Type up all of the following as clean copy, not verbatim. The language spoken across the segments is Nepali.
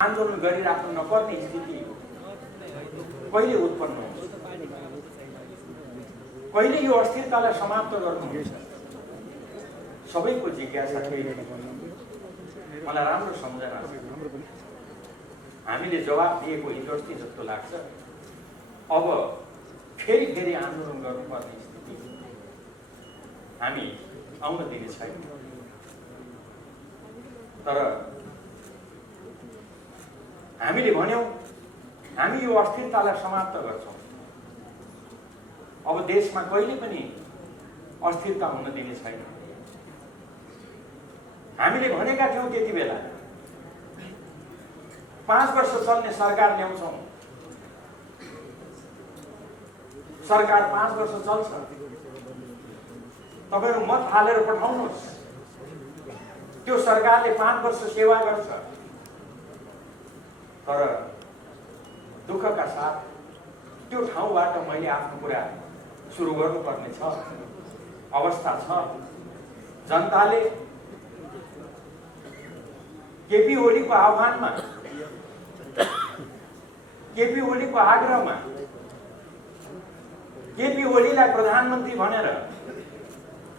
आन्दोलन गरिराख्नु नपर्ने स्थिति कहिले उत्पन्न हुन्छ, कहिले यो अस्थिरतालाई समाप्त गर्नुहुन्छ, सबैको जिज्ञासा मलाई राम्रो सम्झना छ। हामीले जवाब दिएको हिजोस्ति जस्तो लाग्छ। अब फेरि आन्दोलन गर्नुपर्ने स्थिति हामी आउन दिने छैन। तर हामीले भन्यौं हामी यो अस्थिरतालाई समाप्त गर्छौं। अब देशमा कहिले पनि अस्थिरता हुन दिने छैन। हामीले भनेका थियौं त्यति बेला 5 वर्ष चल्ने सरकार ल्याउँछौं। सरकार 5 वर्ष चल्छ। तपाईहरु मत हालेर पठाउनुहोस्। त्यो सरकारले 5 वर्ष सेवा गर्छ। तर दुःखका साथ त्यो ठाउँबाट मैले आफ्नो कुरा सुरु गर्नुपर्ने छ, अवस्था छ। जनताले केपी ओलीको आह्वानमा, केपी ओलीको आग्रहमा, केपी ओलीलाई प्रधानमन्त्री भनेर,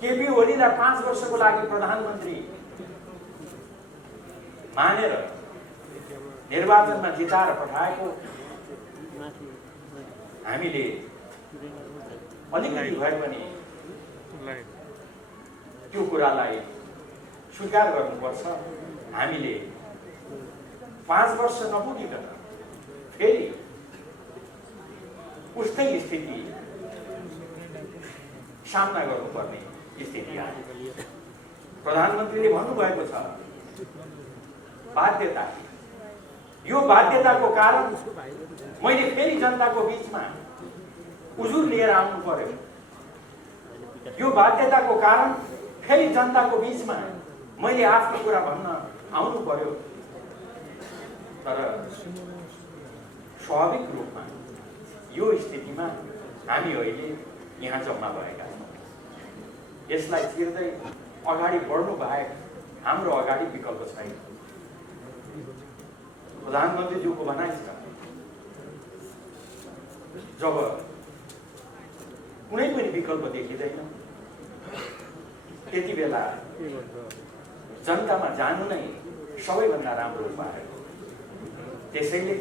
केपी ओलीलाई 5 वर्षको लागि प्रधानमन्त्री मानेर निर्वाचनमा जिताएर पठाएको हामीले अलिकति भए पनि त्यो कुरालाई स्वीकार गर्नुपर्छ। हामीले 5 वर्ष नपुगिकन फेरि उस्तै स्थिति सामना गर्नुपर्ने स्थिति आयो। प्रधानमन्त्रीले भन्नुभएको छ बाध्यता। यो बाध्यताको कारण मैले फेरि जनताको बीचमा उजुर लिएर आउनु पर्यो। यो बाध्यताको कारण फेरि जनताको बीचमा मैले आफ्नो कुरा भन्न आउनु पर्यो। तर स्वाभाविक रूपमा यो स्थितिमा हामी अहिले यहाँ जम्मा भएका छौँ। यसलाई चिर्दै अगाडि बढ्नु बाहेक हाम्रो अगाडि विकल्प छैन। प्रधानमन्त्रीज्यूको भनाइ छ जब कुनै पनि विकल्प देखिँदैन त्यति बेला जनतामा जानु नै सबैभन्दा राम्रो उपाय हो। त्यसैले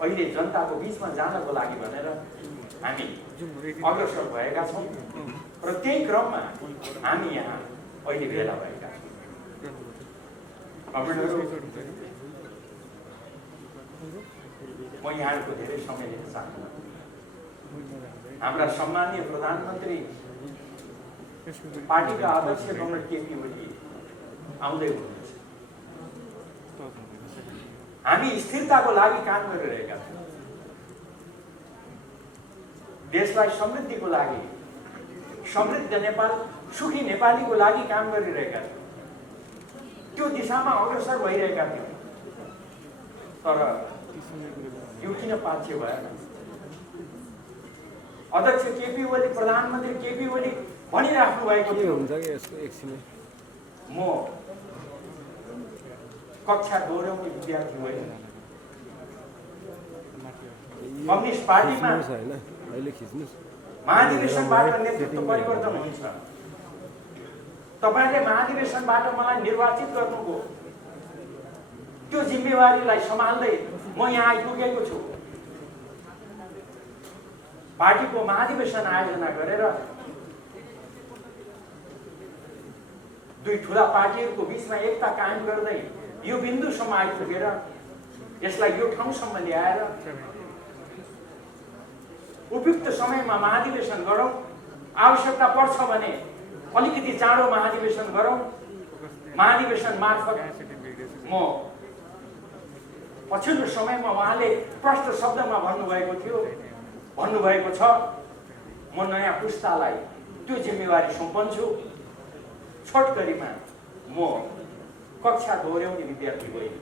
अहिले जनताको बीचमा जानको लागि भनेर हामी अग्रसर भएका छौँ र त्यही क्रममा हामी यहाँ अहिले भेला भएका छौँ। म यहाँको धेरै समय लिन चाहन्छु। हाम्रा सम्मानीय प्रधानमन्त्री पार्टीका अध्यक्ष कमरेड केपी ओली आउँदै हुनुहुन्छ। हामी स्थिरताको लागि काम गरिरहेका छौँ। देशलाई समृद्धिको लागि, समृद्ध नेपाल, सुखी नेपालीको लागि काम गरिरहेका छौँ। त्यो दिशामा अग्रसर भइरहेका थियौँ। तर यो किन पाछ्य भएन? अध्यक्ष केपी ओली, प्रधानमन्त्री केपी ओली भनिराख्नु भएको थियो म कक्षा दोहोऱ्याउने विद्यार्थी होइन। कम्युनिस्ट पार्टीमा महाधिवेशनबाट नेतृत्व परिवर्तन हुन्छ। तपाईले महाधिवेशनबाट मलाई निर्वाचित गर्नुभयो। त्यो जिम्मेवारीलाई सम्हाल्दै म यहाँ आइपुगेको छु। पार्टीको महाधिवेशन आयोजना गरेर दुई ठूला पार्टीहरूको बीचमा एकता कायम गर्दै यो बिन्दुसम्म आइपुगेर यसलाई यो ठाउँसम्म ल्याएर उपयुक्त समयमा महाधिवेशन गरौँ। आवश्यकता पर्छ भने अलिकति चाँडो महाधिवेशन गरौँ। महाधिवेशन मार्फत म पछिल्लो समयमा उहाँले प्रष्ट शब्दमा भन्नुभएको थियो, भन्नुभएको छ म नयाँ पुस्तालाई त्यो जिम्मेवारी सुम्पन्छु। छोटकरीमा म कक्षा दोहोऱ्याउने विद्यार्थी होइन।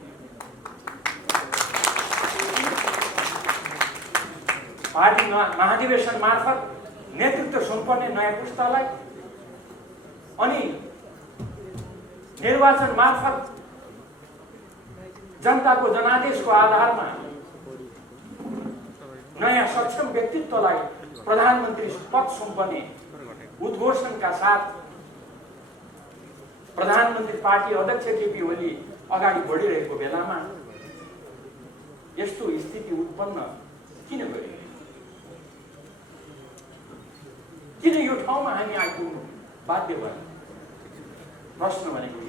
पार्टी महाधिवेशन मार्फत नेतृत्व सुम्पर्ने नयाँ पुस्तालाई अनि निर्वाचन मार्फत जनताको जनादेशको आधारमा नयाँ सक्षम व्यक्तित्वलाई प्रधानमन्त्री पद सुम्पने उद्घोषणका साथ प्रधानमन्त्री पार्टी अध्यक्ष केपी ओली अगाडि बढिरहेको बेलामा यस्तो स्थिति उत्पन्न किन गरियो? किन यो ठाउँमा हामी आइपुग्नु बाध्य भयो? प्रश्न भनेको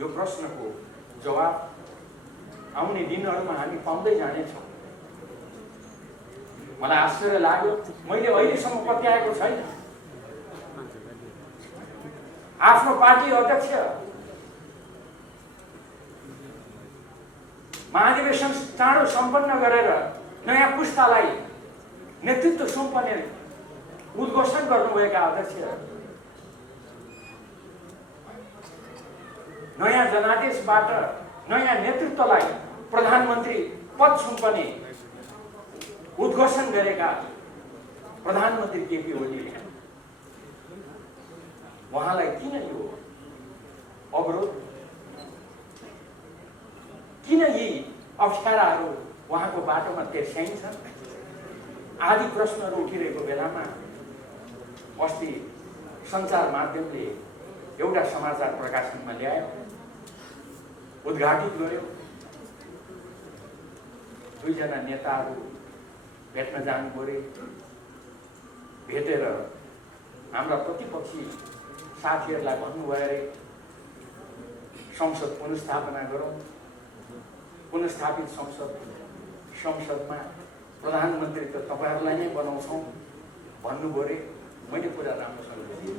यो प्रश्नको जवाब आउने दिनहरूमा हामी पाउँदै जानेछौँ। मलाई आश्चर्य लाग्यो, मैले अहिलेसम्म पत्याएको छैन आफ्नो पार्टी अध्यक्ष महाधिवेशन चाँडो सम्पन्न गरेर नयाँ पुस्तालाई नेतृत्व सुम्पने उद्घोषण गर्नुभएका अध्यक्ष, नयाँ जनादेशबाट नयाँ नेतृत्वलाई प्रधानमन्त्री पद सुम्पने उद्घोषण गरेका प्रधानमन्त्री केपी ओलीले उहाँलाई किन यो अवरोध, किन यी अप्ठ्याराहरू उहाँको बाटोमा तेर्स्याइन्छन् आदि प्रश्नहरू उठिरहेको बेलामा अस्ति सञ्चार माध्यमले एउटा समाचार प्रकाशनमा ल्यायो, उद्घाटित गर्यो। दुईजना नेताहरू भेट्न जानु पर्यो, भेटेर हाम्रा प्रतिपक्षी साथीहरूलाई भन्नुभयो अरे संसद पुनर्स्थापना गरौँ, पुनर्स्थापित संसदमा प्रधानमन्त्री त तपाईँहरूलाई नै बनाउँछौँ भन्नुभयो अरे। मैले कुरा राम्रोसँग बुझेँ,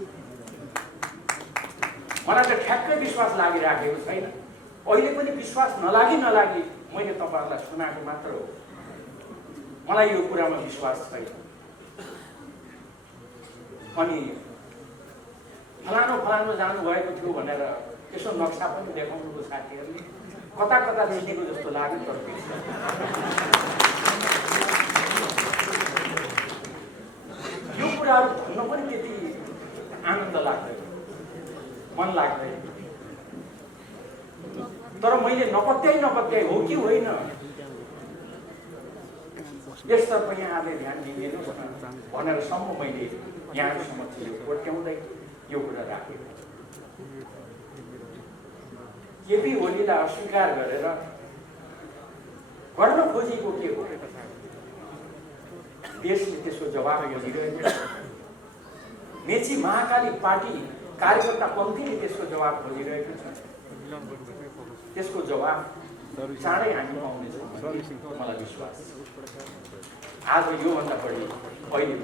मलाई त ठ्याक्कै विश्वास लागिराखेको छैन। अहिले पनि विश्वास नलागी मैले तपाईँहरूलाई सुनाएको मात्र हो, मलाई यो कुरामा विश्वास छैन। अनि फलानो जानुभएको थियो भनेर यसो नक्सा पनि देखाउनुको साथीहरूले कता कता चिनेको जस्तो लाग्यो। तर यो कुराहरू भन्न पनि त्यति आनन्द लाग्दैन, मन लाग्दैन। तर मैले नपत्याइ हो कि होइन यसतर्फ यहाँले ध्यान दिइदिनुहोस् न भनेर सम्म मैले यहाँको समक्ष यो कोट्याउँदै यो कुरा राखेको। केपी ओलीलाई अस्वीकार गरेर गर्न खोजेको के हो? देशले त्यसको जवाब खोजिरहेको छ। मेची महाकाली पार्टी कार्यकर्ता पन्थीले त्यसको जवाब खोजिरहेको छ। त्यसको जवाब चाँडै हामी पाउनेछौँ मलाई विश्वास छ। आज योभन्दा बढी अहिले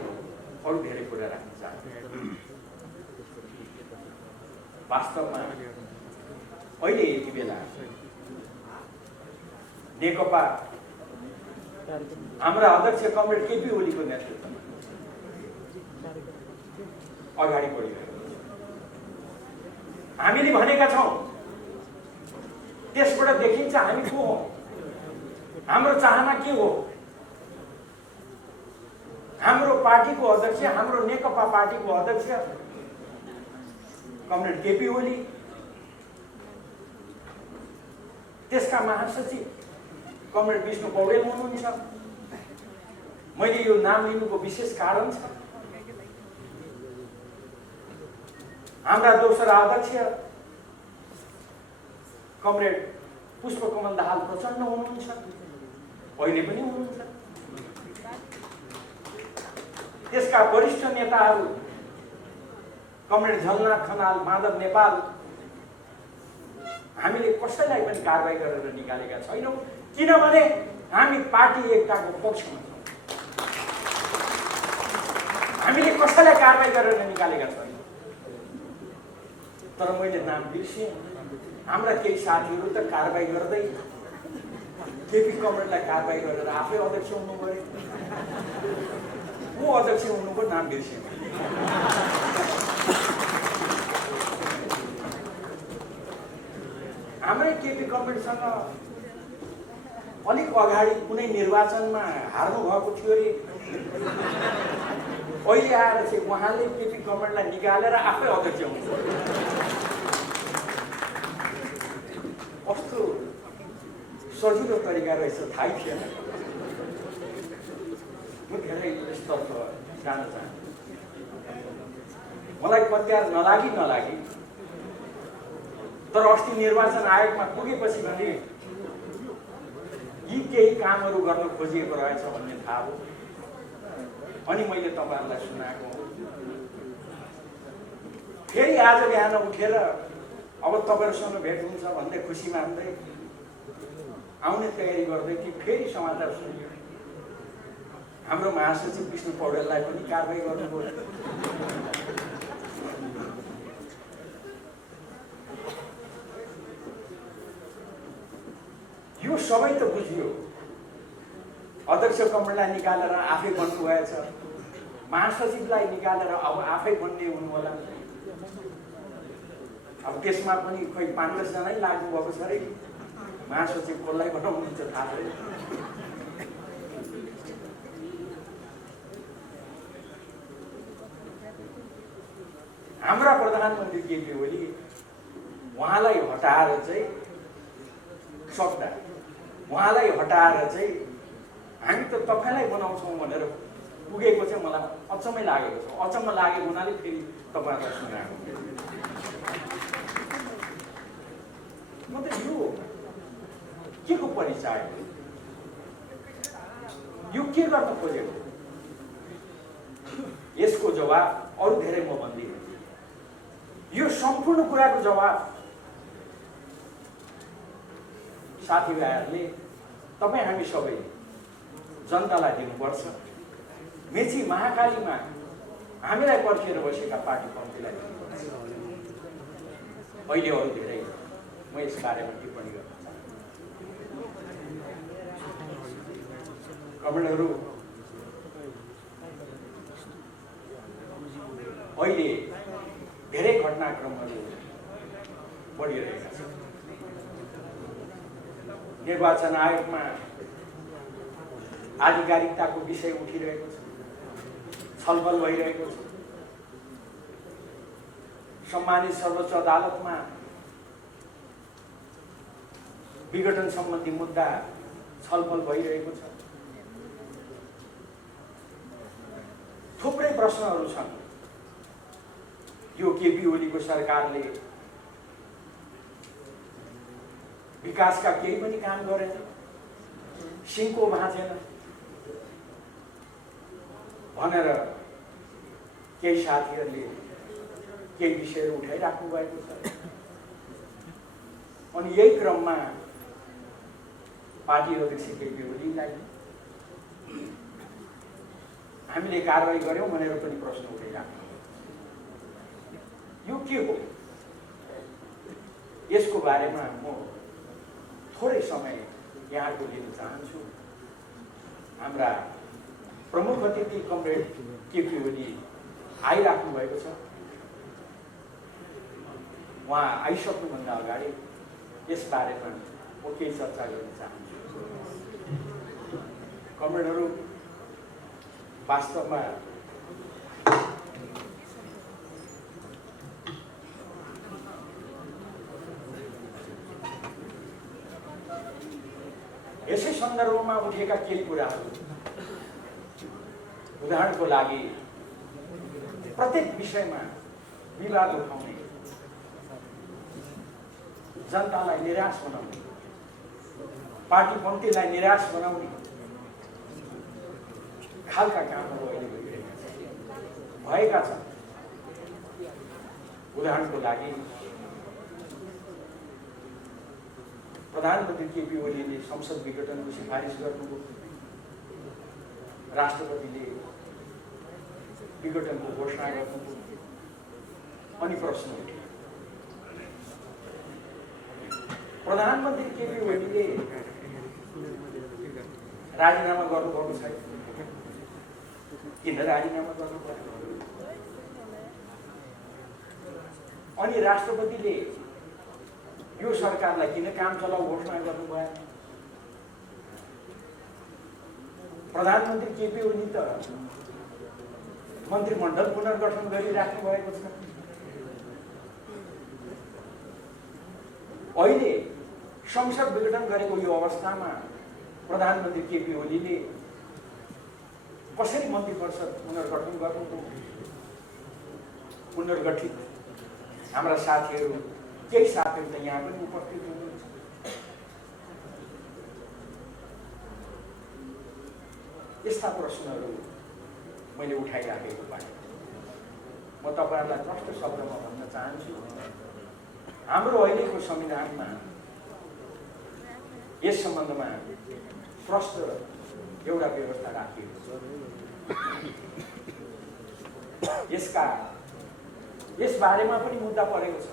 अरू धेरै कुरा राख्न चाहन्छु। वास्तवमा अहिले यति बेला नेकपा हाम्रा अध्यक्ष कमरेड केपी ओलीको नेतृत्वमा अगाडि बढिरहेको छ। हामीले भनेका छौँ, त्यसबाट देखिन्छ हामी को हो, हाम्रो चाहना के हो। हाम्रो पार्टीको अध्यक्ष, हाम्रो नेकपा पार्टीको अध्यक्ष कमरेड केपी ओली, त्यसका महासचिव कमरेड विष्णु पौडेल हुनुहुन्छ। मैले यो नाम लिनुको विशेष कारण छ, हाम्रा दोस्रा अध्यक्ष कमरेड पुष्पकमल दाहाल प्रचण्ड हुनुहुन्छ, अहिले पनि हुनुहुन्छ। त्यसका वरिष्ठ नेताहरू कमरेड झलनाथ खनाल, माधव नेपाल, हामीले कसैलाई पनि कारबाही गरेर निकालेका छैनौँ, किनभने हामी पार्टी एकताको पक्षमा छौँ। हामीले कसैलाई कारबाही गरेर निकालेका छैनौँ। तर मैले नाम बिर्सेँ, हाम्रा केही साथीहरू त कारबाही गर्दै केपी कमरेडलाई कारबाही गरेर आफै अध्यक्ष हुनु पर्यो। को अध्यक्ष हुनुको नाम बिर्सेँ। हाम्रै केपी कमरेडसँग अलिक अगाडि कुनै निर्वाचनमा हार्नु भएको थियो अरे, अहिले आएर चाहिँ उहाँले केपी कमरेडलाई निकालेर आफै अध्यक्ष हुनु। सजिलो तरिका रहेछ थाहै थिएन। म धेरै यसतर्फ जान चाहन्छु। मलाई पत्यार नलागी तर अस्ति निर्वाचन आयोगमा पुगेपछि भने यी केही कामहरू गर्न खोजिएको रहेछ भन्ने थाहा हो। अनि मैले तपाईँहरूलाई सुनाएको हो। फेरि आज बिहान उठेर अब तपाईँहरूसँग भेट हुन्छ भन्दै खुसी मान्दै आउने तयारी गर्दै कि फेरि समाचार सुन्यो हाम्रो महासचिव विष्णु पौडेललाई पनि कारबाही गर्नुभयो। यो सबै त बुझियो। अध्यक्ष कमललाई निकालेर आफै बन्नुभएछ, महासचिवलाई निकालेर अब आफै बन्ने हुनु होला। अब त्यसमा पनि खोइ 5-10 जनै लाग्नु भएको छ अरे। महासचिव कसलाई बनाउनुहुन्छ थाहा छैन। हाम्रा प्रधानमन्त्री केपी ओली उहाँलाई हटाएर चाहिँ सक्दा उहाँलाई हटाएर चाहिँ हामी त तपाईँलाई बनाउँछौँ भनेर पुगेको चाहिँ मलाई अचम्मै लागेको छ। अचम्म लागेको हुनाले फेरि तपाईँहरूलाई सुनाएको। म त यो के को परिचय हो? यो के गर्न खोजेको? यसको जवाब अरू धेरै म भन्दिनँ। यो सम्पूर्ण कुराको जवाब साथीभाइहरूले तपाईँ हामी सबै जनतालाई दिनुपर्छ। मेची महाकालीमा हामीलाई पर्खेर बसेका पार्टी पन्थीलाई दिनुपर्छ। अहिले अरू धेरै म यस बारेमा टिप्पणी गर्न चाहन्छु। कमेन्टहरू अहिले धेरै घटनाक्रमहरू बढिरहेका छन्। निर्वाचन आयोगमा आधिकारिकताको विषय उठिरहेको छ, छलफल भइरहेको छ। सम्मानित सर्वोच्च अदालतमा विघटन सम्बन्धी मुद्दा छलफल भइरहेको छ। थुप्रै प्रश्नहरू छन्। यो केपी ओलीको सरकारले विकासका केही पनि काम गरेन, सिंहको भाँचेन भनेर केही साथीहरूले केही विषयहरू उठाइराख्नु भएको छ। अनि यही क्रममा पार्टी अध्यक्ष केपी ओलीलाई हामीले कारबाही गर्यौँ भनेर पनि प्रश्न उठाइराख्नु। यो के हो? यसको बारेमा म थोरै समय यहाँको लिन चाहन्छु। हाम्रा प्रमुख अतिथि कमरेड केपी ओली आइराख्नु भएको छ। उहाँ आइसक्नुभन्दा अगाडि यस बारेमा म केही चर्चा गर्न चाहन्छु। कमरेडहरू, वास्तवमा यसै सन्दर्भमा उठेका केही कुराहरू, उदाहरणको लागि प्रत्येक विषयमा विवाद उठाउने, जनतालाई निराश बनाउने, पार्टीपन्थीलाई निराश बनाउने खालका कामहरू अहिले भएका छन्। उदाहरणको लागि प्रधानमन्त्री केपी ओलीले संसद विघटनको सिफारिस गर्नुभयो। राष्ट्रपतिले विघटनको घोषणा गर्नुभयो। अनि प्रश्न उठ्यो, प्रधानमन्त्री केपी ओलीले राजीनामा गर्नुभएको छैन। किन राजीनामा गर्नुभयो? अनि राष्ट्रपतिले यो सरकारलाई किन काम चलाउ घोषणा गर्नुभयो? प्रधानमन्त्री केपी ओली त मन्त्रीमण्डल पुनर्गठन गरिराख्नु भएको छ। अहिले संसद विघटन गरेको यो अवस्थामा प्रधानमन्त्री केपी ओलीले कसरी मन्त्री परिषद पुनर्गठन गर्नुभयो? पुनर्गठित हाम्रा साथीहरू केही साथीहरू त यहाँ पनि उपस्थित हुनुहुन्छ। यस्ता प्रश्नहरू मैले उठाइराखेको पाएँ। म तपाईहरुलाई प्रष्ट शब्दमा भन्न चाहन्छु, हाम्रो अहिलेको संविधानमा यस सम्बन्धमा प्रष्ट एउटा व्यवस्था राखिएको छ। यस बारेमा पनि मुद्दा परेको छ।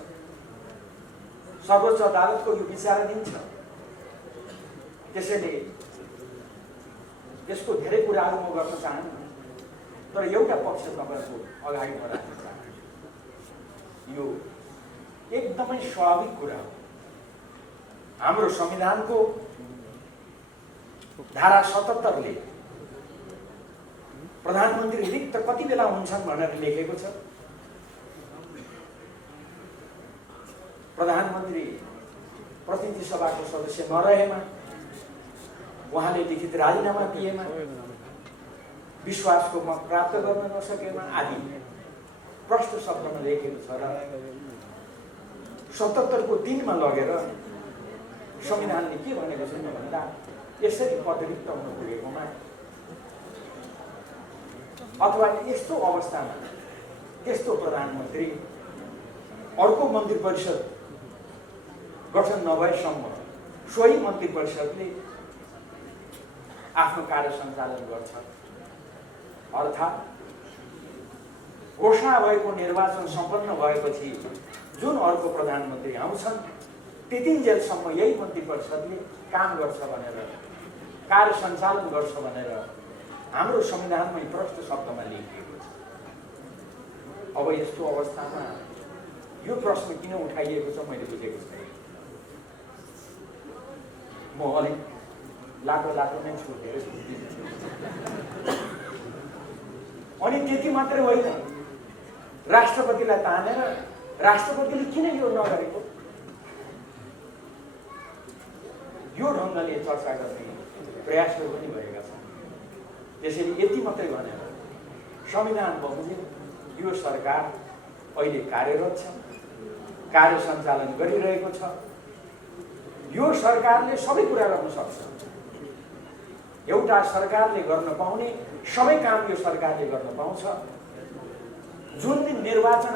सर्वोच्च अदालतको यो विचाराधीन छ। त्यसैले यसको धेरै कुराहरू म गर्न चाहन्छु, तर एउटा पक्ष तपाईहरुको अगाडि बढाउन चाहन्छु। यो एकदमै स्वाभाविक कुरा हो। हाम्रो संविधानको धारा 77 ले प्रधानमन्त्री रिक्त कति बेला हुन्छन् भनेर लेखेको छ। प्रधानमन्त्री प्रतिनिधि सभाको सदस्य नरहेमा, उहाँले लिखित राजीनामा दिएमा, विश्वासको मत प्राप्त गर्न नसकेमा आदि प्रष्ट शब्दमा लेखेको छ। र 77 को 3 मा लगेर संविधानले के भनेको छ भन्दा यसरी पदरिक्त हुन पुगेकोमा अथवा यस्तो अवस्थामा त्यस्तो प्रधानमन्त्री अर्को मन्त्री परिषद गठन नभएसम्म सोही मन्त्री परिषदले आफ्नो कार्य सञ्चालन गर्छ। अर्थात् घोषणा भएको निर्वाचन सम्पन्न भएपछि जुन अर्को प्रधानमन्त्री आउँछन् त्यतिन्जेलसम्म यही मन्त्री परिषदले काम गर्छ भनेर, कार्य सञ्चालन गर्छ भनेर हाम्रो संविधानमै प्रष्ट शब्दमा लेखिएको छ। अब यस्तो अवस्थामा यो प्रश्न किन उठाइएको छ मैले बुझेको छैन। म अलिक लाटो नै छु। अनि त्यति मात्रै होइन, राष्ट्रपतिलाई तानेर राष्ट्रपतिले किन यो नगरेको यो ढङ्गले चर्चा गर्ने प्रयासहरू पनि भएका छन्। त्यसैले यति मात्रै भनेर संविधान बमोजिम यो सरकार अहिले कार्यरत छ, कार्य सञ्चालन गरिरहेको छ। यो सरकारले सबै कुरा गर्न सक्छ। एउटा सरकारले गर्न पाउने सबै काम यो सरकारले गर्न पाउँछ। जुन दिन निर्वाचन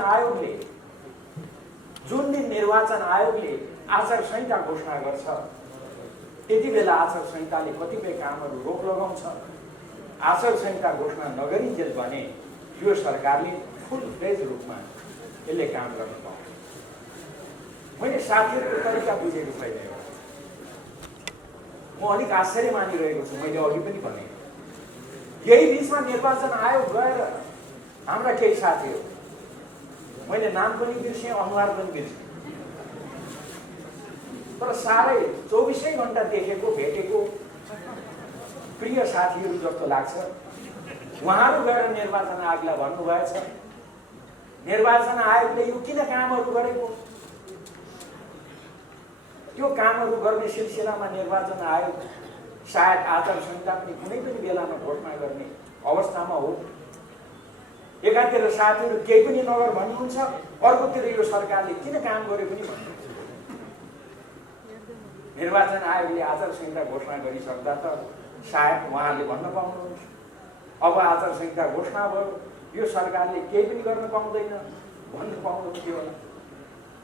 आयोगले आचार संहिता घोषणा गर्छ त्यति बेला आचार संहिताले कतिपय कामहरू रोक लगाउँछ। आचार संहिता घोषणा नगरिन्जेल भने यो सरकारले फुल फ्लेज रूपमा यसले काम गर्न पाउँछ। मैले साथीहरूको तरिका बुझेको छैन। म अलिक आश्चर्य मानिरहेको छु। मैले अघि पनि भने यही बीचमा निर्वाचन आयोग गएर हाम्रा केही साथीहरू, मैले नाम पनि बिर्सेँ, अनुहार पनि बिर्सेँ, तर साह्रै 24 घण्टा देखेको भेटेको प्रिय साथीहरू जस्तो लाग्छ। उहाँहरू गएर निर्वाचन आयोगलाई भन्नुभएछ निर्वाचन आयोगले यो किन कामहरू गरेको, त्यो कामहरू गर्ने सिलसिलामा निर्वाचन आयोग सायद आचार संहिता पनि कुनै पनि बेलामा घोषणा गर्ने अवस्थामा हो। एकातिर साथीहरू केही पनि नगर भन्नुहुन्छ, अर्कोतिर यो सरकारले किन काम गर्यो पनि भन्नुहुन्छ। निर्वाचन आयोगले आचार संहिता घोषणा गरिसक्दा त सायद उहाँहरूले भन्न पाउनुहुन्छ अब आचार संहिता घोषणा भयो, यो सरकारले केही पनि गर्न पाउँदैन भन्न पाउनुहुन्थ्यो होला।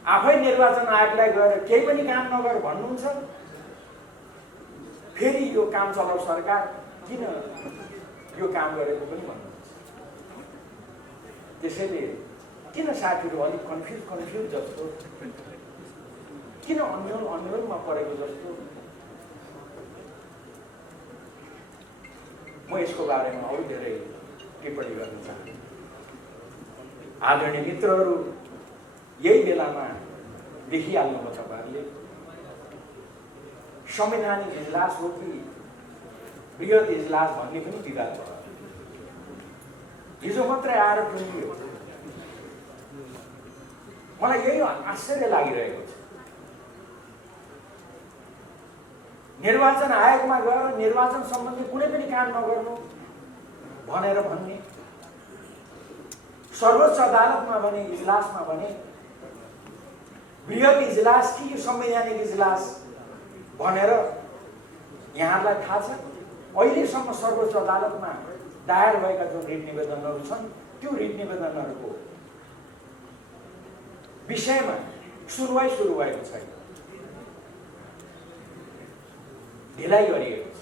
आफै निर्वाचन आयोगलाई गएर केही पनि काम नगर भन्नुहुन्छ, फेरि यो काम चलाउ सरकार किन यो काम गरेको पनि भन्नुहुन्छ। त्यसैले किन साथीहरू अलिक कन्फ्युज जस्तो, किन अन्यलमा परेको जस्तो, म यसको बारेमा अरू धेरै टिप्पणी गर्न चाहन्छु। आदरणीय मित्रहरू, यही बेलामा देखिहाल्नुभयो तपाईँहरूले संवैधानिक इजलास हो कि बृहत इजलास भन्ने पनि विवाद भयो। हिजो मात्रै आएर टुङ्गियो। मलाई यही आश्चर्य लागिरहेको छ। निर्वाचन आयोगमा गएर निर्वाचन सम्बन्धी कुनै पनि काम नगर्नु भनेर भन्ने, सर्वोच्च अदालतमा भने इजलासमा भने बृहत इजलास कि यो संवैधानिक इजलास भनेर यहाँहरूलाई थाहा छ। अहिलेसम्म सर्वोच्च अदालतमा दायर भएका जुन रिट निवेदनहरू छन् त्यो रिट निवेदनहरूको विषयमा सुनवाई सुरु भएको छैन, ढिलाइ गरिएको छ।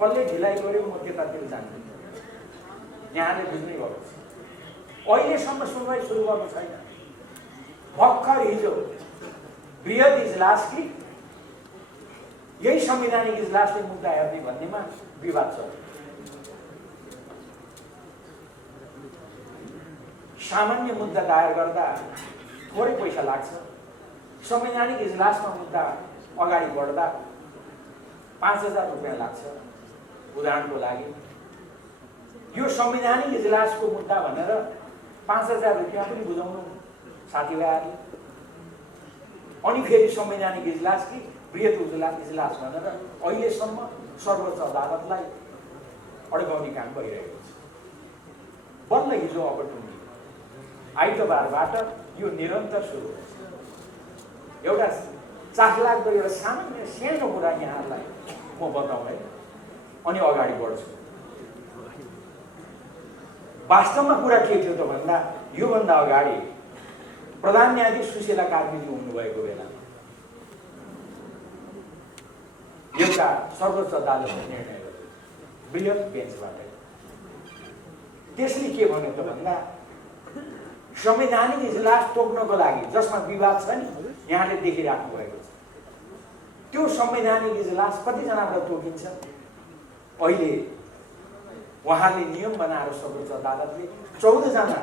कसले ढिलाइ गर्यो म त्यतातिर जान्दिनँ, यहाँले बुझ्नै भएको छ। अहिलेसम्म सुनवाई सुरु भएको छैन। भर्खर हिजो बृहत इजलास कि यही संवैधानिक इजलासले मुद्दा हेर्ने भन्नेमा विवाद छ। सामान्य मुद्दा दायर गर्दा थोरै पैसा लाग्छ, संवैधानिक इजलासमा मुद्दा अगाडि बढ्दा 5000 रुपियाँ लाग्छ। उदाहरणको लागि यो संवैधानिक इजलासको मुद्दा भनेर 5000 रुपियाँ पनि बुझाउनु साथीभाइहरूले, अनि फेरि संवैधानिक इजलास कि बृहत इजलास भनेर अहिलेसम्म सर्वोच्च अदालतलाई अड्काउने काम गरिरहेको छ। बल्ल हिजो अपर्चुनिटी आइतबारबाट यो निरन्तर सुरु हुन्छ। एउटा चाखलाग्दो एउटा सामान्य सानो कुरा यहाँहरूलाई म बताउँदै अनि अगाडि बढ्छु। वास्तवमा कुरा के थियो त भन्दा योभन्दा अगाडि प्रधान न्यायाधीश सुशीला कार्कीजी हुनुभएको बेला एउटा सर्वोच्च अदालतले निर्णय गर्यो बृहत बेन्चबाट। त्यसले के भन्यो त भन्दा संवैधानिक इजलास तोक्नको लागि जसमा विवाद छ नि, यहाँले देखिराख्नु भएको छ, त्यो संवैधानिक इजलास कतिजनाबाट तोकिन्छ। अहिले उहाँले नियम बनाएर सर्वोच्च अदालतले 14 जना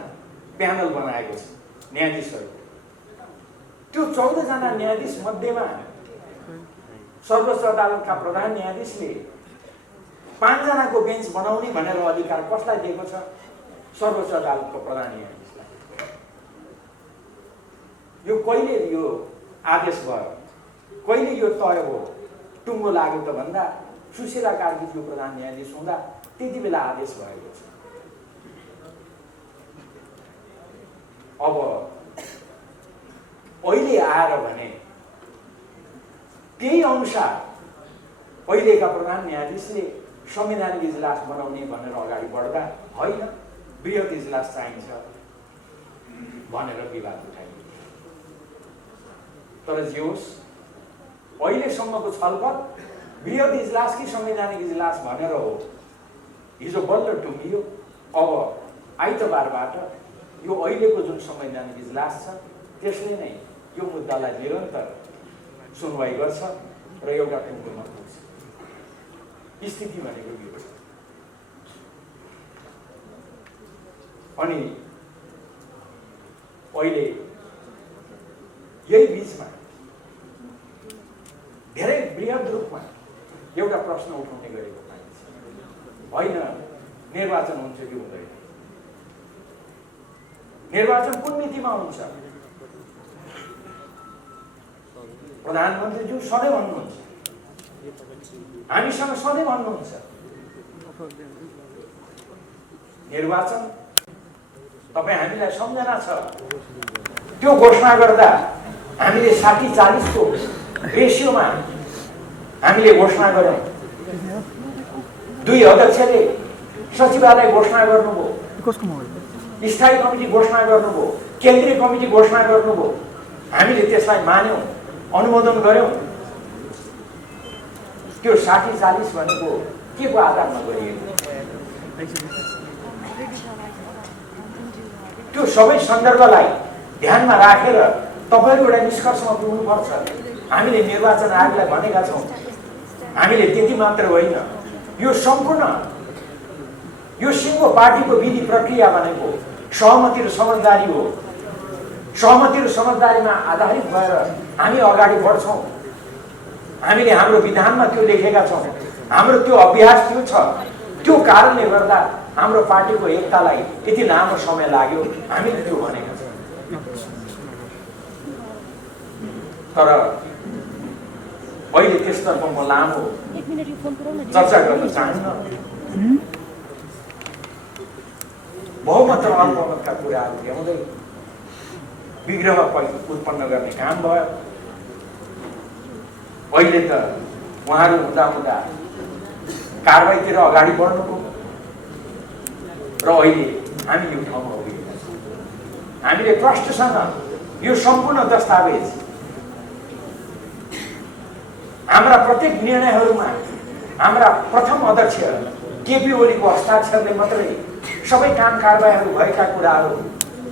प्यानल बनाएको छ न्यायाधीशहरू। त्यो 14 जना न्यायाधीश मध्येमा सर्वोच्च अदालतका प्रधान न्यायाधीशले 5 जनाको बेन्च बनाउने भनेर अधिकार कसलाई दिएको छ? सर्वोच्च अदालतको प्रधान न्यायाधीशलाई। यो कहिले यो आदेश भयो, कहिले यो तय हो, टुङ्गो लाग्यो त भन्दा सुशीला कार्कीज्यू प्रधान न्यायाधीश हुँदा त्यति बेला आदेश भएको छ। अब अहिले आएर भने त्यही अनुसार अहिलेका प्रधान न्यायाधीशले संवैधानिक इजलास बनाउने भनेर अगाडि बढ्दा होइन बृहत इजलास चाहिन्छ भनेर विवाद उठाइयो। तर जे होस् अहिलेसम्मको छलफल बृहत इजलास कि संवैधानिक इजलास भनेर हो। हिजो बल्ल टुङ्गियो। अब आइतबारबाट यो अहिलेको जुन संवैधानिक इजलास छ त्यसले नै यो मुद्दालाई निरन्तर सुनवाई गर्छ र एउटा टुङ्गोमा पुग्छ। स्थिति भनेको यो हो। अनि अहिले यही बीचमा धेरै बृहत रूपमा एउटा प्रश्न उठाउने गरेको पाइन्छ, होइन निर्वाचन हुन्छ कि हुँदैन, निर्वाचन कुन मितिमा हुन्छ? प्रधानमन्त्रीज्यू सधैँ भन्नुहुन्छ, हामीसँग सधैँ भन्नुहुन्छ निर्वाचन तपाईँ हामीलाई सम्झना छ। त्यो घोषणा गर्दा हामीले 60-40 को रेसियोमा हामीले घोषणा गर्यौँ। 2 अध्यक्षले सचिवालय घोषणा गर्नुभयो, स्थायी कमिटी घोषणा गर्नुभयो, केन्द्रीय कमिटी घोषणा गर्नुभयो। हामीले त्यसलाई मान्यौँ, अनुमोदन गर्यौँ। त्यो 60-40 भनेको के को आधारमा गरिएको? त्यो सबै सन्दर्भलाई ध्यानमा राखेर तपाईहरु एउटा निष्कर्षमा पुग्नुपर्छ। हामीले निर्वाचन आयोगलाई भनेका छौँ, हामीले त्यति मात्र होइन, यो सम्पूर्ण यो सिङ्गो पार्टीको विधि प्रक्रिया भनेको सहमति र समझदारी हो। सहमति र समझदारीमा आधारित भएर हामी अगाडि बढ्छौँ। हामीले हाम्रो विधानमा त्यो लेखेका छौँ, हाम्रो त्यो अभ्यास त्यो छ। त्यो कारणले गर्दा हाम्रो पार्टीको एकतालाई यति लामो समय लाग्यो, हामीले त्यो भनेका छौँ। तर अहिले त्यसतर्फ म लामो चर्चा गर्न चाहन्न। बहुमत र अल्पमतका कुराहरू ल्याउँदै विग्रह उत्पन्न गर्ने काम भयो। अहिले त उहाँहरू हुँदा हुँदा कारबाहीतिर अगाडि बढ्नुभयो र अहिले हामी यो ठाउँमा उभिएका छौँ। हामीले ट्रस्टसँग यो सम्पूर्ण दस्तावेज हाम्रा प्रत्येक निर्णयहरूमा हाम्रा प्रथम अध्यक्ष केपी ओलीको हस्ताक्षरले मात्रै सबै काम कारबाहीहरू भएका कुराहरू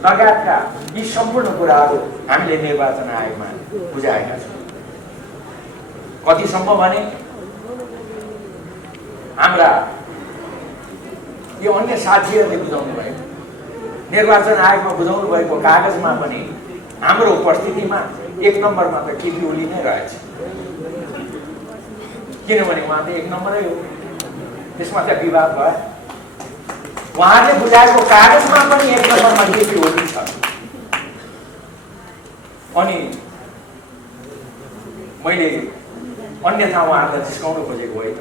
लगायतका यी सम्पूर्ण कुराहरू हामीले निर्वाचन आयोगमा बुझाएका छौँ। कतिसम्म भने हाम्रा यो अन्य साथीहरूले बुझाउनु भएको निर्वाचन आयोगमा बुझाउनु भएको कागजमा पनि हाम्रो उपस्थितिमा 1 नम्बरमा त केपी ओली नै रहेछ। किनभने उहाँ त 1 नम्बरै हो, त्यसमा त विवाद भयो। उहाँले बुझाएको कागजमा पनि 1 नम्बरमा केपी ओली छ। अनि मैले अन्यथा उहाँहरूलाई जिस्काउन खोजेको होइन।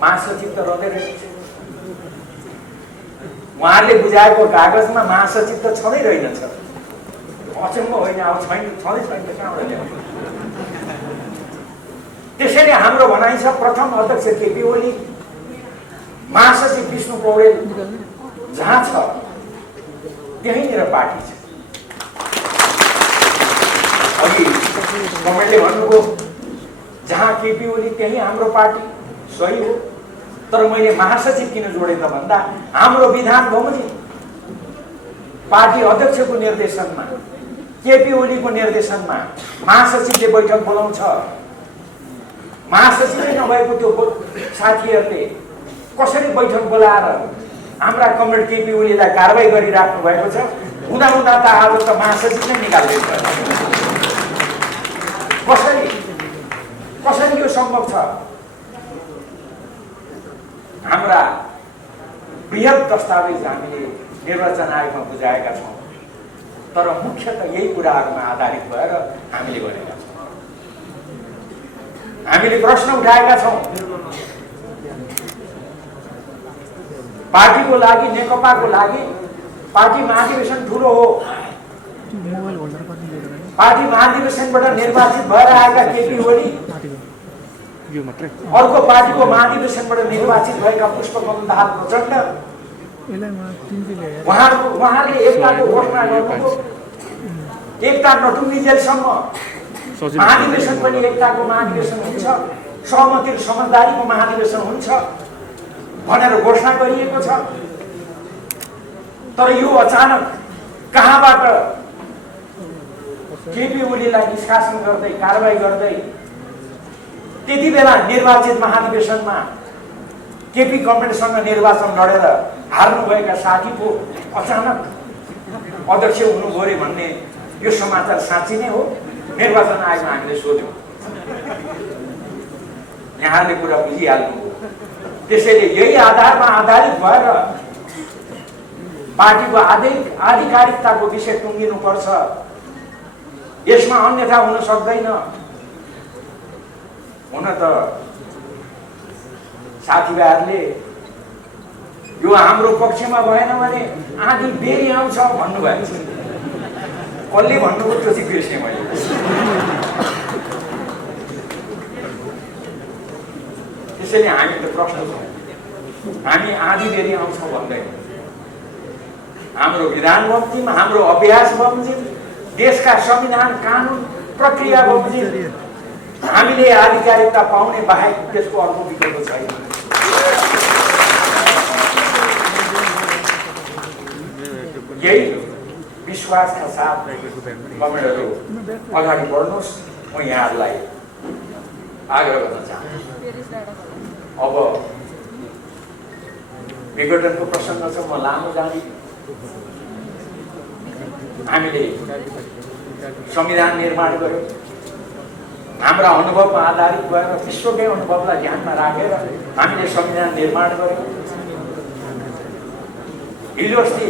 महासचिव त रहँदै रहेछ, उहाँहरूले बुझाएको कागजमा महासचिव त छँदै रहेनछ। अचम्म होइन, अब छैन, छँदै छैन त कहाँबाट ल्याउँछ। त्यसैले हाम्रो भनाइ छ प्रथम अध्यक्ष केपी ओली, महासचिव विष्णु पौडेल जहाँ छ त्यहीँनिर पार्टी छ। अघि कमेन्टले भन्नुभयो जहाँ केपी ओली त्यही हाम्रो पार्टी, सही हो। तर मैले महासचिव किन जोडेँ त भन्दा हाम्रो विधान बमोजिम पार्टी अध्यक्षको निर्देशनमा केपी ओलीको निर्देशनमा महासचिवले बैठक बोलाउँछ। महासचिवै नभएको त्यो साथीहरूले कसरी बैठक बोलाएर हाम्रा कमरेड केपी ओलीलाई कारबाही गरिराख्नु भएको छ। हुँदा हुँदा त आज त महासचिव नै निकाल्दैछ। कसरी यो सम्भव छ? हाम्रा बृहत दस्तावेज हामीले निर्वाचन आयोगमा बुझाएका छौँ, तर मुख्यतः यही कुराहरूमा आधारित भएर हामीले गरेका छौँ। हामीले प्रश्न उठाएका छौँ, पार्टीको लागि, नेकपाको लागि पार्टी महाधिवेशन ठुलो हो। पार्टी महाधिवेशनबाट निर्वाचित भएर आएका केपी ओली, अर्को पार्टीको महाधिवेशनबाट निर्वाचित भएका पुष्पकमल दाहाल प्रचण्ड, उहाँहरूले एकताको घोषणा गर्नुभयो। एकता नटुङ्गिजेलसम्म महाधिवेशन पनि एकताको महाधिवेशन हुन्छ, सहमति र समझदारीको महाधिवेशन हुन्छ भनेर घोषणा गरिएको छ। तर यो अचानक कहाँबाट केपी ओलीलाई निष्कासन गर्दै कारबाही गर्दै त्यति बेला निर्वाचित महाधिवेशनमा केपी कमरेडसँग निर्वाचन लडेर हार्नुभएका साथीको अचानक अध्यक्ष हुनुभयो रे भन्ने यो समाचार साँच्ची नै हो? निर्वाचन आयोगमा हामीले सोध्यौँ, यहाँले कुरा बुझिहाल्नु। त्यसैले यही आधारमा आधारित भएर पार्टीको आधिकारिकताको विषय टुङ्गिनुपर्छ। यसमा अन्यथा हुन सक्दैन। हुन त साथीभाइहरूले यो हाम्रो पक्षमा भएन भने आधी बेरी आउँछ भन्नुभएको छ। कसले भन्नुभयो त्यो चाहिँ बिर्सेँ मैले। त्यसैले हामी त प्रश्न छौँ, हामी आधी बेरी आउँछौँ भन्दैन। हाम्रो विधान बमोजिम, हाम्रो अभ्यास बमोजिम, देशका संविधान कानुन प्रक्रिया बमोजिम हामीले आधिकारिकता पाउने बाहेक त्यसको अर्को विकल्प छैन। यही विश्वासका साथ कमेन्टहरू अगाडि बढ्नुहोस्। म यहाँहरूलाई आग्रह गर्न चाहन्छु। अब विघटनको प्रसङ्ग छ, म लामो जाने। हामीले संविधान निर्माण गर्यौँ, हाम्रा अनुभवमा आधारित भएर विश्वकै अनुभवलाई ध्यानमा राखेर हामीले संविधान निर्माण गर्यौँ। हिजो अस्ति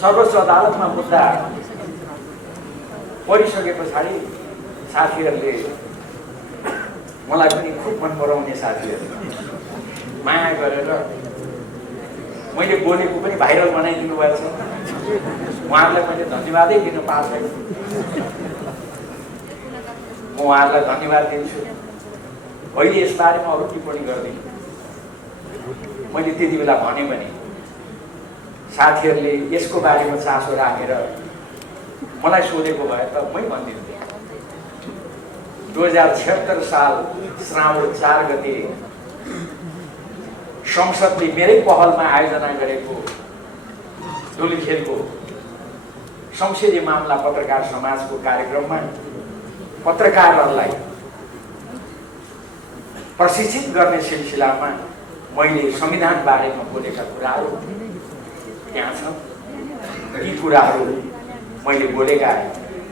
सर्वोच्च अदालतमा मुद्दा परिसके पछाडि साथीहरूले मलाई पनि खुब मन पराउने साथीहरूले माया गरेर मैले बोलेको पनि भाइरल बनाइदिनु भएको छ। उहाँहरूलाई मैले धन्यवादै दिन पाएको छैन। म उहाँहरूलाई धन्यवाद दिन्छु। अहिले यस बारेमा अरू टिप्पणी गर्दिनँ। मैले त्यति बेला भने पनि साथीहरूले यसको बारेमा चासो राखेर मलाई सोधेको भए त मै भनिदिन्थेँ। 2076 साल श्रावण 4 गते संसदले मेरै पहलमा आयोजना गरेको धुलीखेलको संसदीय मामला पत्रकार समाजको कार्यक्रममा पत्रकारहरूलाई प्रशिक्षित गर्ने सिलसिलामा मैले संविधान बारेमा बोलेका कुराहरू त्यहाँ छन्। यी कुराहरू मैले बोलेका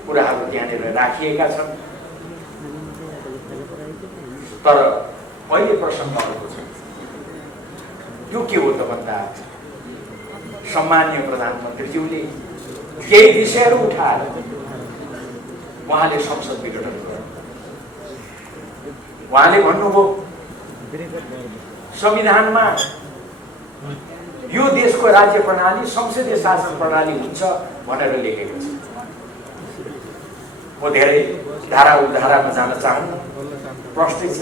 कुराहरू त्यहाँनिर राखिएका छन्। तर अहिले प्रसङ्ग अर्को छ। त्यो के हो त भन्दा सम्माननीय प्रधानमन्त्रीज्यूले केही विषयहरू उठाएर उहाँले संसद विघटन गर्नु। उहाँले भन्नुभयो संविधानमा यो देशको राज्य प्रणाली संसदीय शासन प्रणाली हुन्छ भनेर लेखेको छ। म धेरै धारा उधारामा जान चाहन्न, प्रश्न छ।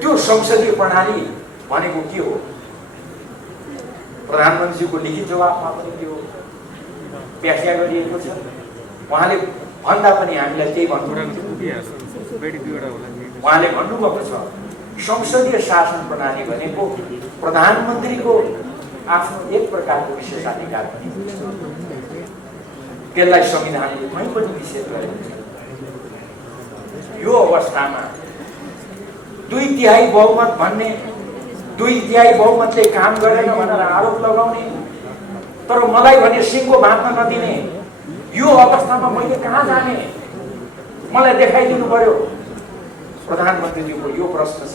त्यो संसदीय प्रणाली भनेको के हो? प्रधानमन्त्रीजीको लिखित जवाफमा पनि त्यो व्याख्या गरिएको छ। उहाँले भन्दा पनि हामीलाई त्यही भन्नुभएको उहाँले भन्नुभएको छ संसदीय शासन प्रणाली भनेको प्रधानमन्त्रीको आफ्नो एक प्रकारको विशेषाधिकार पनि हुन्छ। त्यसलाई संविधानले कहीँ पनि निषेध गरेको छ। यो अवस्थामा 2/3 बहुमत भन्ने 2/3 बहुमतले काम गरेन भनेर आरोप लगाउने, तर मलाई भने सिङ्गो बाँध्न नदिने, यो अवस्थामा मैले कहाँ जाने? मलाई देखाइदिनु पर्यो। प्रधानमन्त्रीजीको यो प्रश्न छ।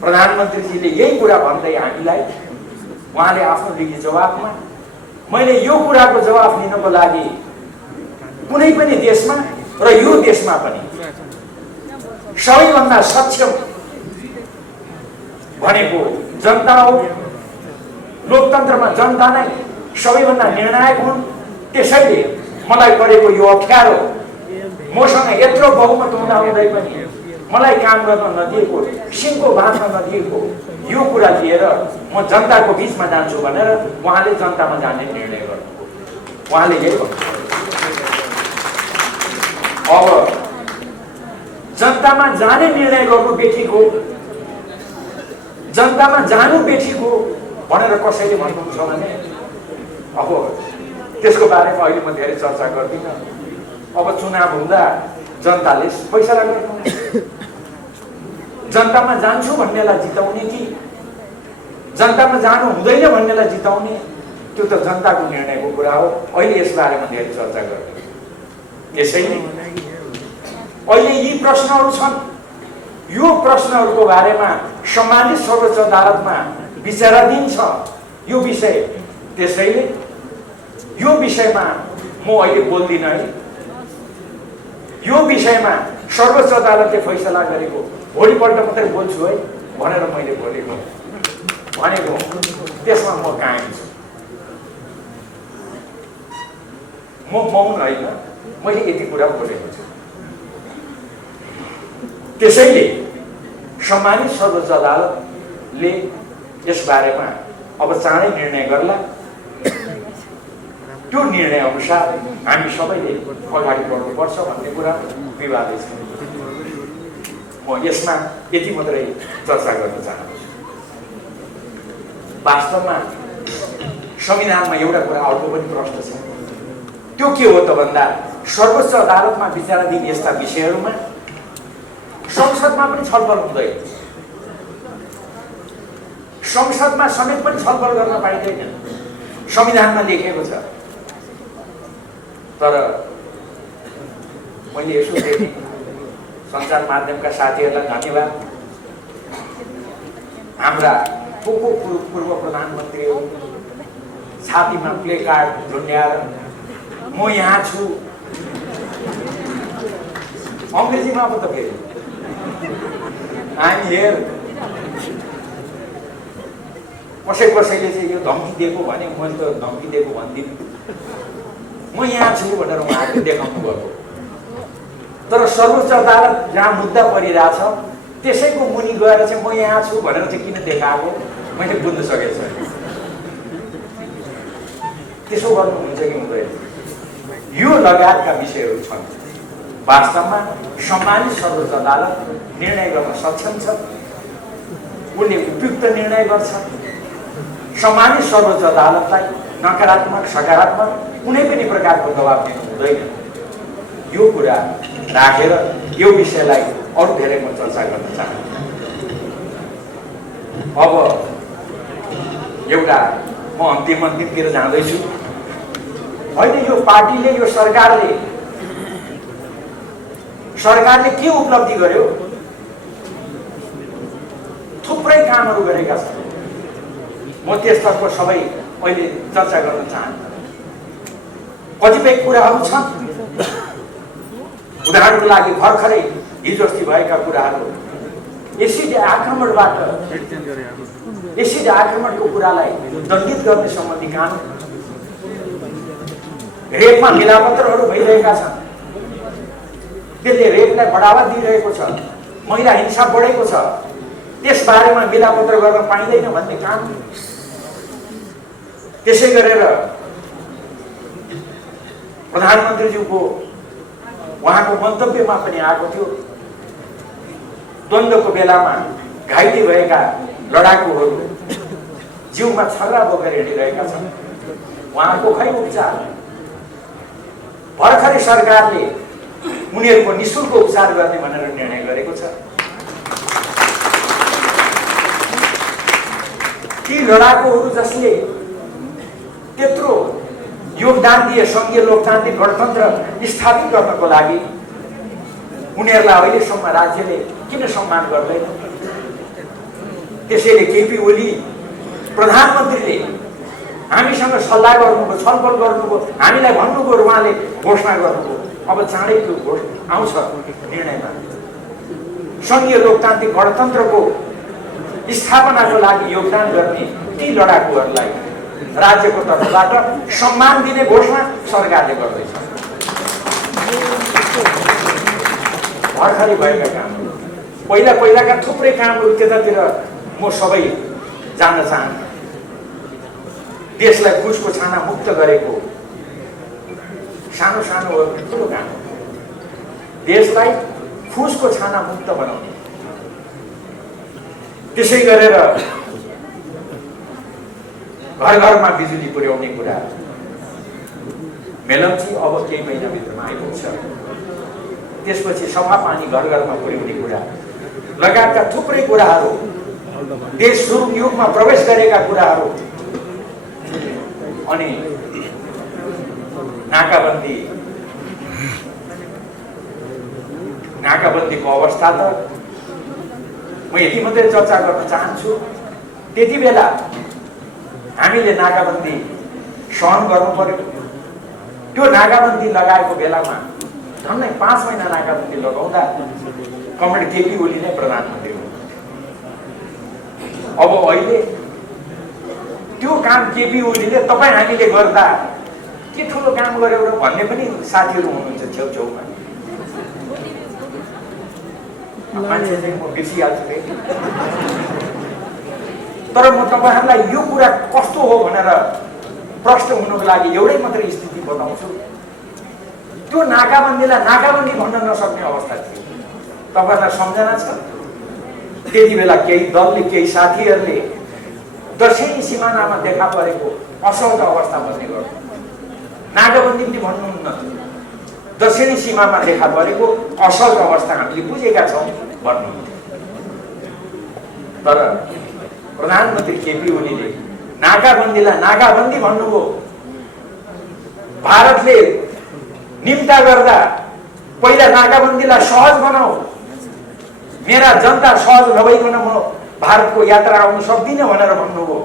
प्रधानमन्त्रीजीले यही कुरा भन्दै हामीलाई उहाँले आफ्नो लिखित जवाफमा मैले यो कुराको जवाफ लिनको लागि कुनै पनि देशमा र यो देशमा पनि सबैभन्दा सक्षम भनेको जनता हो। लोकतन्त्रमा जनता नै सबैभन्दा निर्णायक हुन्। त्यसैले मलाई परेको यो अप्ठ्यारो, मसँग यत्रो बहुमत हुँदाहुँदै पनि मलाई काम गर्न नदिएको, सिङ्गो बाँध्न नदिएको यो कुरा लिएर म जनताको बिचमा जान्छु भनेर उहाँले जनतामा जाने निर्णय गर्नुभयो। उहाँले यही भन्नुभयो। अब जनतामा जाने निर्णय गर्नु बेठिक हो, जनतामा जानु बेठिक हो भनेर कसैले भन्नुहुन्छ भने अब त्यसको बारेमा अहिले म धेरै चर्चा गर्दिनँ। अब चुनाव हुँदा जनताले फैसला गर्नु, जनतामा जान्छु भन्नेलाई जिताउने कि जनतामा जानु हुँदैन भन्नेलाई जिताउने, त्यो त जनताको निर्णयको कुरा हो। अहिले यस बारेमा धेरै चर्चा गर्दैन। यसैले अहिले यी प्रश्नहरू छन्। यो प्रश्नहरूको बारेमा सम्मानित सर्वोच्च अदालतमा विचाराधीन छ यो विषय। त्यसैले यो विषयमा म अहिले बोल्दिनँ है। यो विषयमा सर्वोच्च अदालतले फैसला गरेको भोलिपल्ट मात्रै बोल्छु है भनेर मैले भनेको त्यसमा म कायम छु। म मौन होइन, मैले यति कुरा बोलेको छु। त्यसैले सम्मानित सर्वोच्च अदालतले यस बारेमा अब चाँडै निर्णय गर्ला। त्यो निर्णय अनुसार हामी सबैले अगाडि बढ्नुपर्छ भन्ने कुरा विवादै छ। म यसमा यति मात्रै चर्चा गर्न चाहन्छु। वास्तवमा संविधानमा एउटा कुरा अर्को पनि प्रश्न छ। त्यो के हो त भन्दा सर्वोच्च अदालतमा विचाराधीन यस्ता विषयहरूमा संसदमा पनि छलफल हुँदैन। संसदमा समेत पनि छलफल गर्न पाइँदैन, संविधानमा लेखेको छ। तर मैले यसो देखेँ, सञ्चार माध्यमका साथीहरूलाई धन्यवाद। हाम्रा पूर्व प्रधानमन्त्रीहरू छातीमा प्ले कार्ड झुन्ड्याएर म यहाँ छु, अङ्ग्रेजीमा पो त फेरि आइम हियर। कसैले चाहिँ यो धम्की दिएको भने मैले त धम्की दिएको भन्दिनँ, म यहाँ छु भनेर उहाँहरूले देखाउनु भएको। तर सर्वोच्च अदालत जहाँ मुद्दा परिरहेछ त्यसैको मुनि गएर चाहिँ म यहाँ छु भनेर चाहिँ किन देखाएको मैले बुझ्न सकेको छैन। त्यसो गर्नुहुन्छ कि हुँदैन? यो लगायतका विषयहरू छन्। वास्तवमा सम्मानित सर्वोच्च अदालत निर्णय गर्न सक्षम छ, उनले उपयुक्त निर्णय गर्छ। सम्मानित सर्वोच्च अदालतलाई नकारात्मक सकारात्मक कुनै पनि प्रकारको दबाब दिनु हुँदैन। यो कुरा राखेर यो विषयलाई अरू धेरै म चर्चा गर्न चाहन्छु। अब एउटा म अन्तिमतिर जाँदैछु। अहिले यो पार्टीले, यो सरकारले के उपलब्धि गर्यो? थुप्रै कामहरू गरेका छन्। म त्यसतर्फ सबै अहिले चर्चा गर्न चाहन्छु। कतिपय कुराहरू छन्, उदाहरणको लागि भर्खरै हिजो अस्ति भएका कुराहरू, एसिड आक्रमणको कुरालाई दण्डित गर्ने सम्बन्धी काम, रेपमा मिलापत्रहरू भइरहेका छन्, त्यसले रेपलाई बढावा दिइरहेको छ, महिला हिंसा बढेको छ, त्यसबारेमा मिलापत्र गर्न पाइँदैन भन्ने काम। त्यसै गरेर प्रधानमन्त्रीज्यूको उहाँको मन्तव्यमा पनि आएको थियो, द्वन्द्वको बेलामा घाइते भएका लडाकुहरू जिउमा छर्रा बोकेर हिँडिरहेका छन्, उहाँको खै उपचार? भर्खरै सरकारले उनीहरूको निःशुल्क उपचार गर्ने भनेर निर्णय गरेको छ। ती लडाकुहरू जसले त्यत्रो योगदान दिए सङ्घीय लोकतान्त्रिक गणतन्त्र स्थापित गर्नको लागि, उनीहरूलाई अहिलेसम्म राज्यले किन सम्मान गर्दैन? त्यसैले केपी ओली प्रधानमन्त्रीले हामीसँग सल्लाह गर्नुभयो, छलफल गर्नुभयो, हामीलाई भन्नुभयो, उहाँले घोषणा गर्नुभयो। अब चाँडै त्यो आउँछ निर्णयमा। सङ्घीय लोकतान्त्रिक गणतन्त्रको स्थापनाको लागि योगदान गर्ने ती लडाकुहरूलाई राज्यको तर्फबाट सम्मान दिने घोषणा सरकारले गर्दैछ। भर्खरै भएका कामहरू, पहिलाका थुप्रै कामहरू त्यतातिर म सबै जान्न चाहन्छु। देशलाई घुसको छाना मुक्त गरेको सानो ठुलो काम, देशलाई घुसको छाना मुक्त बनाउने। त्यसै गरेर घर घरमा बिजुली पुर्याउने कुरा, मेलम्ची अब केही महिनाभित्रमा आइपुग्छ। त्यसपछि सफा पानी घर घरमा पुर्याउने कुरा लगायतका थुप्रै कुराहरू, देश सुरु युगमा प्रवेश गरेका कुराहरू। अनि नाकाबन्दीको अवस्था त म यति मात्रै चर्चा गर्न चाहन्छु। त्यति बेला हामीले नाकाबन्दी सहन गर्नु पर्यो। त्यो नाकाबन्दी लगाएको बेलामा झन्डै 5 महिना नाकाबन्दी लगाउँदा कमरेड केपी ओली नै प्रधानमन्त्री हो। अब अहिले त्यो काम केपी ओलीले तपाईँ हामीले गर्दा के ठुलो काम गर्यो र भन्ने पनि साथीहरू हुनुहुन्छ छेउछेउमा। मान्छे चाहिँ म बिर्सिहाल्छु, तर म तपाईँहरूलाई यो कुरा कस्तो हो भनेर प्रश्न हुनुको लागि एउटै मात्रै स्थिति बताउँछु। त्यो नाकाबन्दीलाई नाकाबन्दी भन्न नसक्ने अवस्था थियो। तपाईँहरूलाई सम्झना छ? त्यति बेला केही दलले, केही साथीहरूले दक्षिणी सिमानामा देखा परेको असलको अवस्था भन्ने गर्नु, नाकाबन्दी पनि भन्नुहुन्न, दक्षिणी सीमामा देखा परेको असलको अवस्था हामीले बुझेका छौँ भन्नु। तर प्रधानमन्त्री केपी ओलीले नाकाबन्दीलाई नाकाबन्दी भन्नुभयो। भारतले निम्ता गर्दा पहिला नाकाबन्दीलाई सहज बनाऊ, मेरा जनता सहज नभइकन म भारतको यात्रा आउन सक्दिनँ भनेर भन्नुभयो।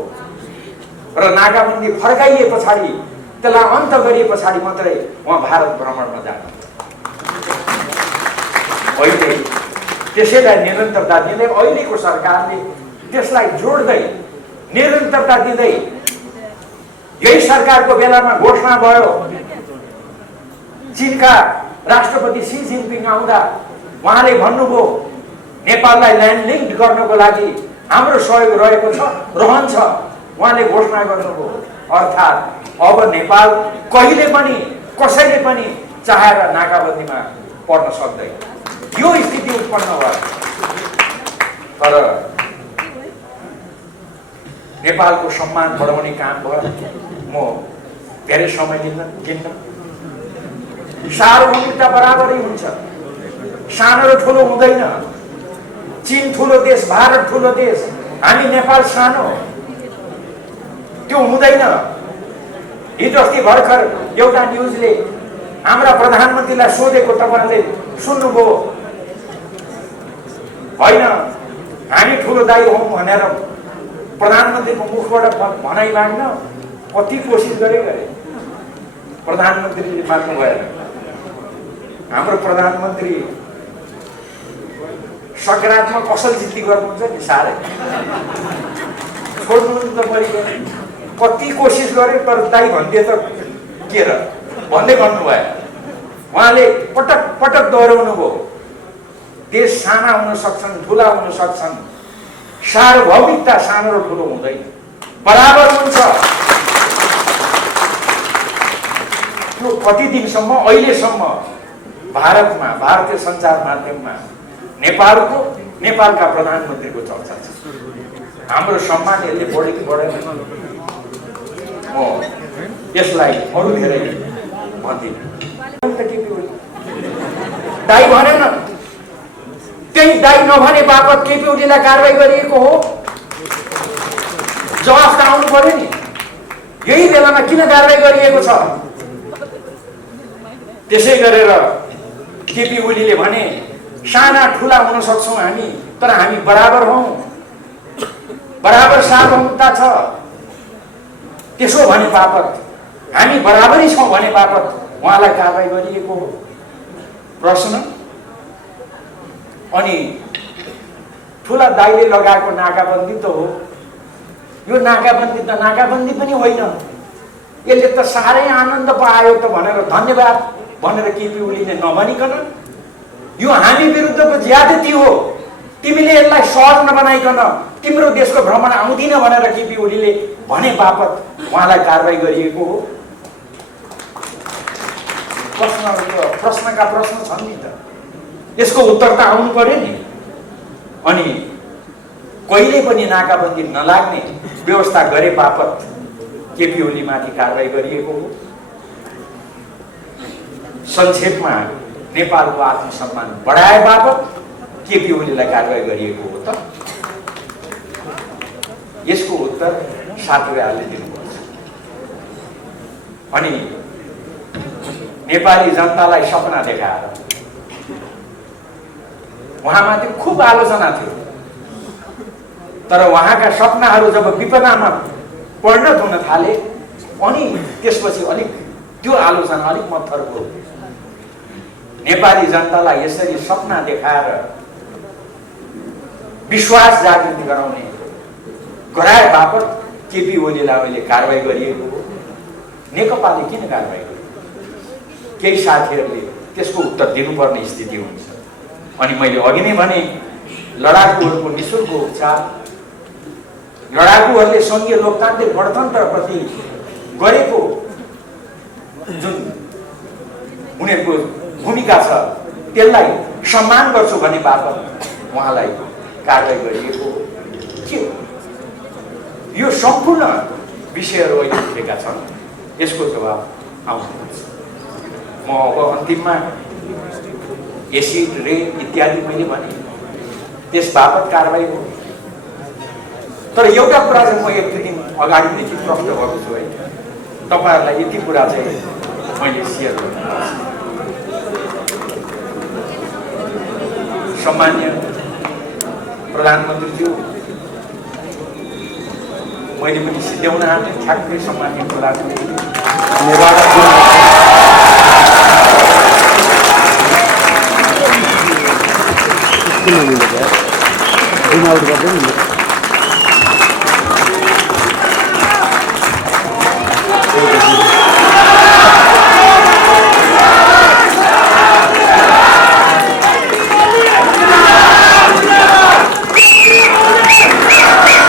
र नाकाबन्दी फर्काइए पछाडि त्यसलाई अन्त गरिए पछाडि मात्रै उहाँ भारत भ्रमणमा जानु। अहिले त्यसैलाई निरन्तरता दिँदै अहिलेको सरकारले त्यसलाई जोड्दै निरन्तरता दिँदै यही सरकारको बेलामा घोषणा भयो, चीनका राष्ट्रपति सी जिनपिङ आउँदा उहाँले भन्नुभयो नेपाललाई ल्यान्ड लिङ्क गर्नको लागि हाम्रो सहयोग रहेको छ, रहन्छ, उहाँले घोषणा गर्नुभयो। अर्थात् अब नेपाल कहिले पनि कसैले पनि चाहेर नाकाबन्दीमा पर्न सक्दैन, यो स्थिति उत्पन्न भयो। तर नेपालको सम्मान बढाउने काम भयो। म धेरै समय लिन्न। सार्वभौमिकता बराबरै हुन्छ, सानो र ठुलो हुँदैन। चीन ठुलो देश, भारत ठुलो देश, हामी नेपाल सानो, त्यो हुँदैन। हिजो अस्ति भर्खर एउटा न्युजले हाम्रा प्रधानमन्त्रीलाई सोधेको तपाईँले सुन्नुभयो, होइन हामी ठुलो दाइ हौँ भनेर प्रधानमन्त्रीको मुखबाट भनाइ माग्न कति कोसिस गरे प्रधानमन्त्रीले माग्नु भएन। हाम्रो प्रधानमन्त्री सकारात्मक असल जिद्दी गर्नुहुन्छ नि, साह्रै छोड्नु त पऱ्यो। कति कोसिस गरे तर दाइ भनिदिए त के र भन्दै भन्नुभयो। उहाँले पटक पटक दोहोऱ्याउनु भयो, देश साना हुन सक्छन्, ठुला हुन सक्छन्, सार्वभौमिकता सानो र ठुलो हुँदैन, बराबर हुन्छ। त्यो कति दिनसम्म, अहिलेसम्म भारतमा, भारतीय सञ्चार माध्यममा नेपालका प्रधानमन्त्रीको चर्चा छ। हाम्रो सम्मान यसले बढ्यो कि बढेन, म यसलाई अरू धेरै भन्दिनँ। दाइ भनेन, त्यही दाइ नभने बापत केपी ओलीलाई कारवाही गरिएको हो, जवाफ त आउनु पर्यो नि। यही बेलामा किन कारवाही गरिएको छ? त्यसै गरेर केपी ओलीले भने साना ठुला हुन सक्छौँ हामी, तर हामी बराबर हौँ, बराबर सार्वभौमिकता छ, त्यसो भने बापत हामी बराबरै छौँ भने बापत उहाँलाई कारवाही गरिएको हो। प्रश्न। अनि ठुला दाइले लगाएको नाकाबन्दी त हो, यो नाकाबन्दी त नाकाबन्दी पनि होइन, यसले त साह्रै आनन्द पायो त भनेर धन्यवाद भनेर केपी ओलीले नभनिकन यो हामी विरुद्धको ज्यादती हो, तिमीले यसलाई सहज नबनाइकन तिम्रो देशको भ्रमण आउँदिन भनेर केपी ओलीले भने बापत उहाँलाई कारवाही गरिएको हो। प्रश्नका प्रश्न छन् नि त, यसको उत्तर त आउनु पर्यो नि। अनि कहिले पनि नाकाबन्दी नलाग्ने व्यवस्था गरे बापत केपी ओलीमाथि कारवाही गरिएको हो। संक्षेपमा नेपालको आत्मसम्मान बढाए बापत केपी ओलीलाई कारवाही गरिएको हो त? यसको उत्तर साथीहरूले दिनुपर्छ। अनि नेपाली जनतालाई सपना देखाएर उहाँमाथि खूब आलोचना थियो, तर उहाँका सपनाहरू जब विपदामा परिणत हुन थाले अनि त्यसपछि अलिक त्यो आलोचना अलिक मत्थर भयो। नेपाली जनतालाई यसरी सपना देखाएर विश्वास जागृति गराए बापत केपी ओलीलाई अहिले कारवाही गरिएको हो। नेकपाले किन कारवाही गर्यो? केही साथीहरूले त्यसको उत्तर दिनुपर्ने स्थिति हुन्छ। अनि मैले अघि नै भने लडाकुहरूको निःशुल्क उपचार, लडाकुहरूले सङ्घीय लोकतान्त्रिक गणतन्त्रप्रति गरेको जुन उनीहरूको भूमिका छ त्यसलाई सम्मान गर्छु भन्ने बापत उहाँलाई कारवाही गरिएको के हो? यो सम्पूर्ण विषयहरू अहिले उठेका छन्, यसको जवाब आउनुपर्छ। म अब अन्तिममा एसिड, रेन इत्यादि मैले भने त्यस बापत कारवाही हो। तर एउटा कुरा चाहिँ म एक दिन अगाडिदेखि प्रश्न भएको छु है, तपाईँहरूलाई यति कुरा चाहिँ मैले सेयर गर्नुपर्छ। सम्मान्य प्रधानमन्त्रीज्यू, मैले पनि सिद्ध्याउन आँटे ठ्याक्कै सम्मान्य प्रधानमन्त्री धन्यवाद। जुम आउट गर्दै